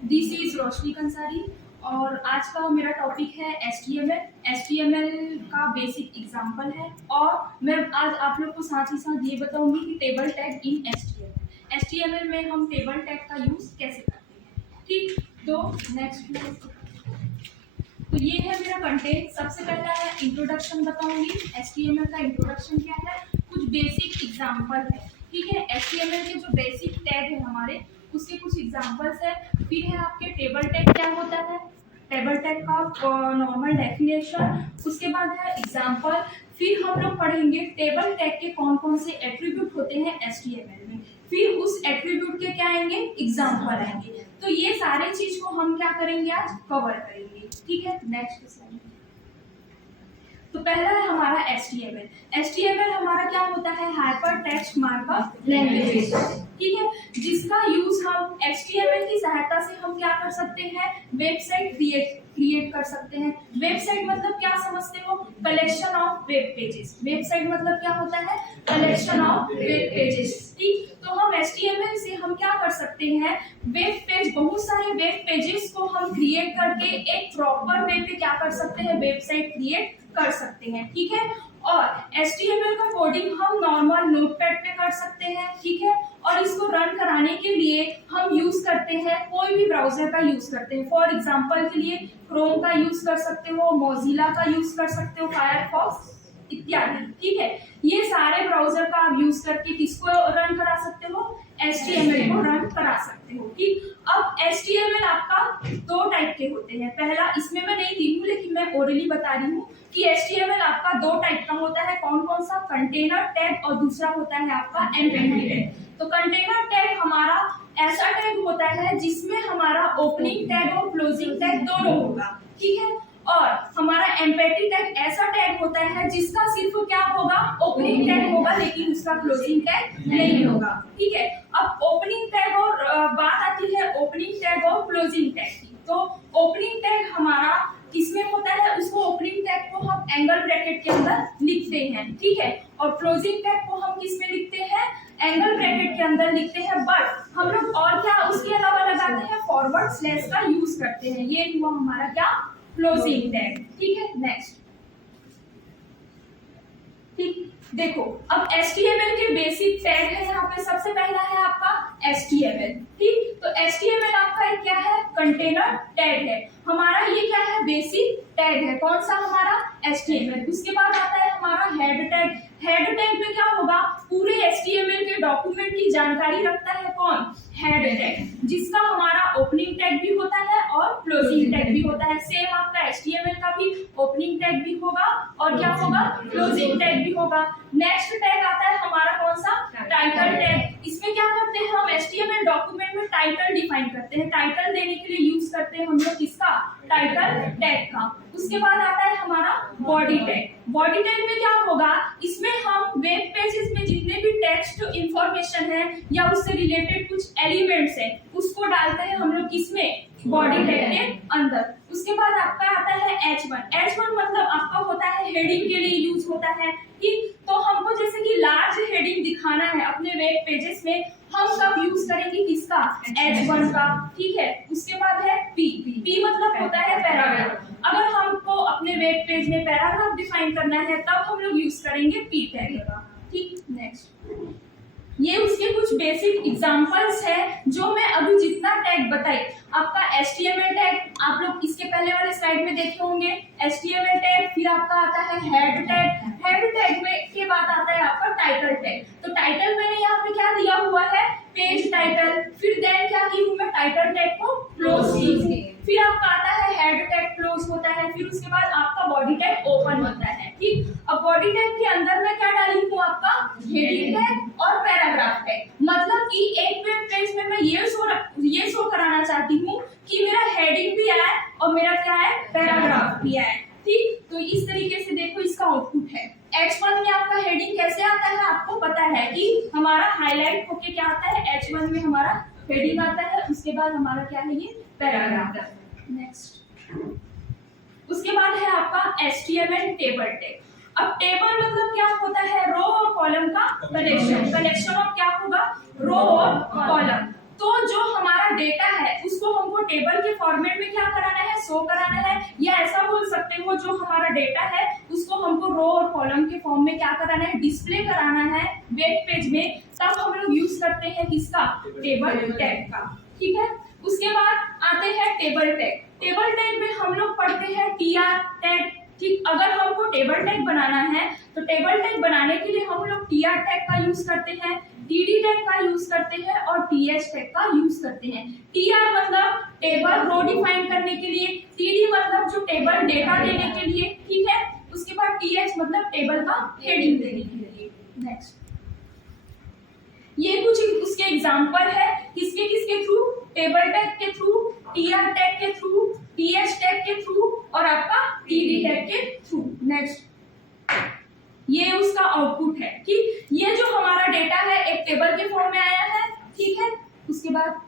This is रोशनी कंसारी और आज का मेरा टॉपिक है HTML। HTML का बेसिक एग्जांपल है और मैं आज आप लोग को साथ ही साथ ये बताऊंगी कि टेबल टैग इन HTML में हम टेबल टैग का यूज कैसे करते हैं। ठीक, तो नेक्स्ट तो ये है मेरा कंटेंट। सबसे पहला है इंट्रोडक्शन बताऊंगी। HTML का इंट्रोडक्शन क्या है, कुछ बेसिक एग्जांपल है। ठीक है, HTML के जो बेसिक टैग है हमारे, उसके कुछ एग्जांपल्स है। फिर है आपके टेबल टैग क्या होता है, टेबल टैग का नॉर्मल डेफिनेशन। उसके बाद है एग्जांपल। फिर हम लोग पढ़ेंगे टेबल टैग के कौन कौन से एट्रीब्यूट होते हैं HTML में। फिर उस एट्रीब्यूट के क्या आएंगे, एग्जांपल आएंगे। तो ये सारे चीज को हम क्या करेंगे, आज कवर करेंगे। ठीक है, नेक्स्ट स्लाइड। तो पहला है हमारा HTML हमारा क्या होता है, हाइपर टेक्स्ट मार्कअप लैंग्वेज। ठीक है, जिसका यूज हम HTML की सहायता से हम क्या कर सकते हैं, वेबसाइट क्रिएट कर सकते हैं। वेबसाइट मतलब क्या समझते हो, collection of web pages. Website मतलब क्या होता है, कलेक्शन ऑफ वेब पेजेस। ठीक, तो हम HTML से हम क्या कर सकते हैं, वेब पेज, बहुत सारे वेब पेजेस को हम क्रिएट करके एक प्रॉपर वे पे क्या कर सकते हैं, वेबसाइट क्रिएट कर सकते हैं। ठीक है, और HTML का कोडिंग हम नॉर्मल नोटपैड पे कर सकते हैं। ठीक है, और इसको रन कराने के लिए हम यूज करते हैं, कोई भी ब्राउजर का यूज करते हैं। फॉर एग्जांपल के लिए क्रोम का यूज कर सकते हो, मोजिला का यूज कर सकते हो, फायरफॉक्स इत्यादि। ठीक है, ये सारे ब्राउजर का आप यूज करके किसको रन करा सकते हो, HTML को रन करा सकते हो। ठीक, अब HTML आपका दो टाइप के होते हैं। पहला, इसमें मैं नहीं दी हूँ लेकिन मैं ओरली बता रही हूँ कि HTML आपका दो टाइप का होता है। कौन कौन सा, कंटेनर टैग और दूसरा होता है आपका एम्पेटी टैग। तो कंटेनर टैग हमारा ऐसा टैग होता है जिसमें हमारा ओपनिंग टैग और क्लोजिंग टैग दोनों होगा। ठीक है, और हमारा एम्पेटी टैग ऐसा टैग होता है जिसका सिर्फ क्या होगा, ओपनिंग टैग होगा लेकिन उसका क्लोजिंग टैग नहीं होगा। ठीक है, अब ओपनिंग टैग और बात आती है ओपनिंग टैग और क्लोजिंग टैग की। तो ओपनिंग टैग हमारा किसमें होता है, उसको ओपनिंग टैग को हम एंगल ब्रैकेट के अंदर लिखते हैं। ठीक है, और क्लोजिंग टैग को हम किसमें लिखते हैं, एंगल ब्रैकेट के अंदर लिखते हैं। बट हम लोग और क्या उसके अलावा लगाते हैं, फॉरवर्ड स्लैश का यूज करते हैं। ये हुआ हमारा क्या, क्लोजिंग टैग। ठीक है, नेक्स्ट। ठीक, देखो अब HTML के बेसिक टैग है। यहाँ पे सबसे पहला है आपका HTML। ठीक, तो HTML आपका क्या है, कंटेनर टैग है हमारा। ये क्या है, बेसिक टैग है। कौन सा, हमारा HTML। उसके बाद आता है हमारा हेड टैग। हेड टैग में क्या होगा, पूरे HTML के डॉक्यूमेंट की जानकारी रखता है कौन, हेड टैग, जिसका हमारा ओपनिंग टैग भी होता है और क्लोजिंग टैग भी होता है। सेम आपका HTML का भी ओपनिंग टैग भी होगा और क्या होगा, क्लोजिंग टैग भी होगा। नेक्स्ट टैग आता है हमारा कौन सा, टाइटल टैग। इसमें क्या करते हैं हम, HTML डॉक्यूमेंट में टाइटल डिफाइन करते हैं। टाइटल देने के लिए यूज करते हैं हम लोग किसका, टाइटल टैग का। उसके बाद आता है हमारा बॉडी टैग। बॉडी टैग में क्या होगा, इसमें हम वेब पेजेस में जितने भी टेक्स्ट इंफॉर्मेशन है या उससे रिलेटेड कुछ एलिमेंट्स है उसको डालते हैं हम लोग किसमें, बॉडी टैग के अंदर। उसके बाद आपका आता है H1 मतलब आपका होता है हेडिंग के लिए यूज होता है। ठीक, तो हमको जैसे कि लार्ज हेडिंग दिखाना है अपने वेब पेजेस में, हम कब यूज करेंगे किसका, H1 का। ठीक है, उसके बाद है P मतलब होता है पैराग्राफ। अगर हमको अपने वेब पेज में पैराग्राफ डिफाइन करना है तब हम लोग यूज करेंगे P टैग का। ठीक, नेक्स्ट। ये उसके कुछ बेसिक एग्जांपल्स है जो मैं अभी जितना टैग बताई। आपका HTML टैग आप लोग इसके पहले वाले स्लाइड में देखे होंगे, HTML टैग। फिर आपका आता है हेड टैग। हेड टैग में के बाद आता है आपका टाइटल टैग। तो टाइटल मैंने यहाँ पे क्या दिया हुआ है, पेज टाइटल। फिर देन क्या की हूँ मैं, टाइटल टैग को क्लोज की हूँ। फिर आपका आता है हेड टैग क्लोज होता है। फिर उसके बाद आपका बॉडी टैग ओपन होता है। ठीक, अब बॉडी टैग के अंदर मैं क्या डाली हूँ, आपका हेडिंग टैग और पैराग्राफ टैग। मतलब कि एक वेब पेज में मैं ये शो कराना चाहती हूँ कि मेरा हेडिंग भी आया और मेरा क्या है, पैराग्राफ भी आया। ठीक, तो इस तरीके से देखो इसका आउटपुट है। H1 में आपका हेडिंग कैसे आता है, आपको पता है कि हमारा हाईलाइट होके क्या आता है, H1 में हमारा हेडिंग आता है। उसके बाद हमारा क्या है, ये पैराग्राफ। नेक्स्ट, उसके बाद है आपका HTML टेबल टैग। अब टेबल मतलब क्या होता है, रो और कॉलम का कलेक्शन। कलेक्शन ऑफ क्या होगा, रो और कॉलम। तो जो हमारा डेटा है उसको हमको टेबल के फॉर्मेट में क्या कराना है, शो कराना है, या ऐसा बोल सकते हो जो हमारा डेटा है उसको हमको रो और कॉलम के फॉर्म में क्या कराना है, डिस्प्ले कराना है वेब पेज में। तब हम लोग यूज करते हैं किसका, टेबल टैग का। ठीक है, उसके बाद आते हैं टेबल टैग। टेबल टैग में हम लोग पढ़ते हैं टीआर टैग। ठीक, अगर हमको टेबल टैग बनाना है तो टेबल टैग बनाने के लिए हम लोग टीआर टैग का यूज करते हैं, टीडी टैग का यूज करते हैं और टीएच टैग का यूज करते हैं। टीआर मतलब टेबल रो डिफाइन करने के लिए, टीडी मतलब जो टेबल डेटा देने के लिए। ठीक है, उसके बाद टीएच मतलब टेबल का हेडिंग देने के लिए। नेक्स्ट, ये कुछ उसके एग्जांपल है, किसके किसके थ्रू, टेबल टैग के थ्रू, टीआर टैग के थ्रू, टीएच टैग के थ्रू और आपका टीडी टैग के थ्रू। नेक्स्ट, ये उसका आउटपुट है कि ये जो हमारा डेटा है एक टेबल के फॉर्म में आया है। ठीक है, उसके बाद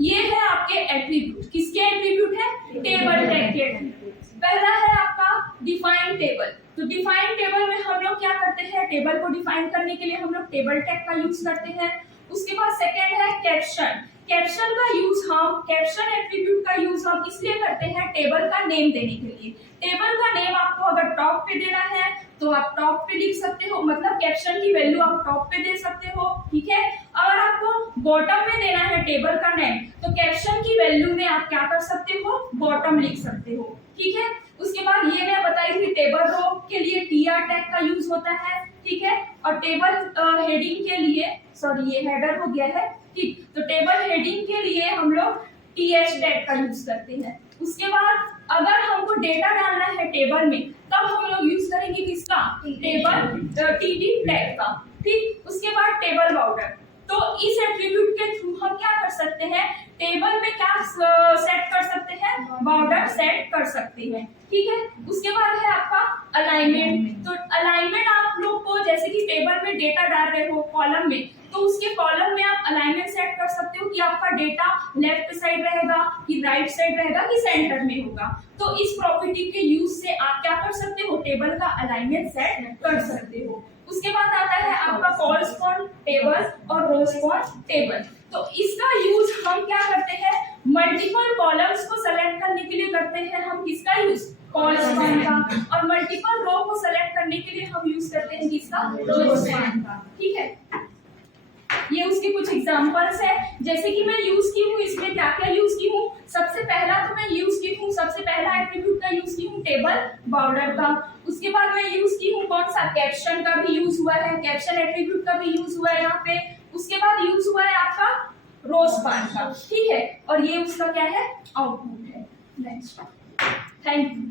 ये है आपके एट्रीब्यूट, किसके एट्रीब्यूट है, टेबल टैग के एट्रीब्यूट। पहला है आपका डिफाइन टेबल। तो डिफाइन टेबल में हम लोग क्या करते हैं, टेबल को डिफाइन करने के लिए हम लोग टेबल टैग का यूज करते हैं। उसके बाद सेकंड है कैप्शन। कैप्शन का यूज हम, कैप्शन एट्रीब्यूट का यूज हम इसलिए करते हैं टेबल का नेम देने के लिए। टेबल का नेम आपको अगर टॉप पे देना है तो आप टॉप पे लिख सकते हो, मतलब कैप्शन की वैल्यू आप टॉप पे दे सकते हो। ठीक है, अगर आपको बॉटम में देना है टेबल का नेम तो कैप्शन की वैल्यू में आप क्या कर सकते हो, बॉटम लिख सकते हो। ठीक है, उसके बाद ये मैं बताई थी टेबल रो के लिए टीआर टैग का यूज होता है। ठीक है, और टेबल हेडिंग के लिए, सॉरी ये हेडर हो गया है। ठीक, तो टेबल हेडिंग के लिए हम लोग टीएच टैग का यूज करते हैं। उसके बाद अगर हमको डेटा डालना है टेबल में तब हम लोग यूज करेंगे किसका, टेबल टीडी टैग का। ठीक, उसके बाद टेबल बॉर्डर। तो इस एट्रीब्यूट के थ्रू हम क्या कर सकते हैं, टेबल में क्या सेट कर सकते हैं, बॉर्डर सेट कर सकते हैं। ठीक है, उसके बाद है आपका अलाइनमेंट। तो अलाइनमेंट आप लोग को जैसे कि टेबल में डेटा डाल रहे हो कॉलम में, तो उसके कॉलम में आप अलाइनमेंट सेट कर सकते हो कि आपका डेटा लेफ्ट साइड रहेगा कि राइट साइड रहेगा कि सेंटर में होगा। तो इस प्रॉपर्टी के यूज से आप क्या कर सकते हो, टेबल का अलाइनमेंट सेट कर सकते हो। उसके बाद आता है आपका कॉल्स फॉर टेबल और रोज फॉर टेबल। तो इसका यूज हम क्या करते हैं, मल्टीपल कॉलम्स को सेलेक्ट करने के लिए करते हैं हम किसका यूज, कॉल्स फॉर्म का, और मल्टीपल रो को सेलेक्ट करने के लिए हम यूज करते हैं किसका, रोज फॉर्म का। ठीक है, ये उसके कुछ एग्जांपल्स है, जैसे कि मैं यूज की हूँ, इसमें क्या क्या यूज की हूँ। सबसे पहला तो मैं यूज की हूँ, सबसे पहला एट्रीब्यूट का यूज की हूँ टेबल बॉर्डर का। उसके बाद मैं यूज की हूँ कौन सा, कैप्शन का भी यूज हुआ है, कैप्शन एट्रीब्यूट का भी यूज हुआ है यहाँ पे। उसके बाद यूज हुआ है आपका रोज स्पान का। ठीक है, और ये उसका क्या है, आउटपुट है। Next, thank you.